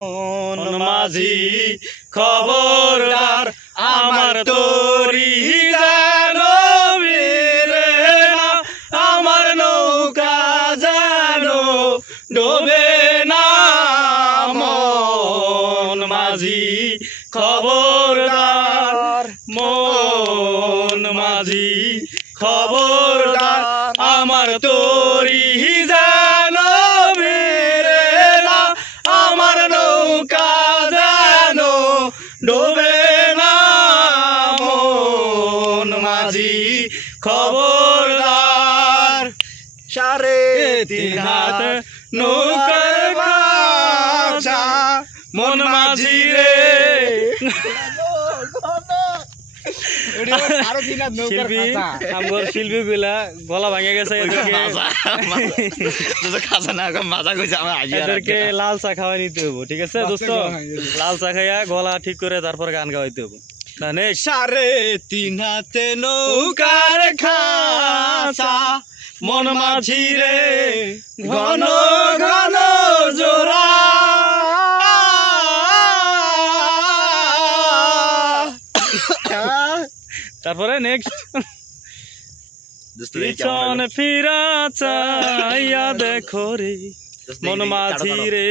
মাঝি খবরদার আমার তোরি জানো রে না, আমার নৌকা জানো ডোবে না। মন মাঝি খবরদার, মন মাঝি খবরদার আমার তোরি জানো রে না, আমার নৌকা জানো ডোবে না। মন মাঝি খবরদার, সাড়ে তিন হাত নৌকার বাছা মন মাঝি রে। শিল্পী গুলা গলা ভাঙে গেছে, এদেরকে লাল চা খাওয়াই নিতে হবো। ঠিক আছে দোস্ত, লাল চা খাইয়া গলা ঠিক করে তারপর গান গাওয়াইতে হবো। সাড়ে তিন হাতে নৌকার খাঁচা মন মাঝি রে ঘন ঘন জোড়া। তারপরে নেক্সট পিছন ফিরা চাইয়া দেখো রে মন মাঝি রে।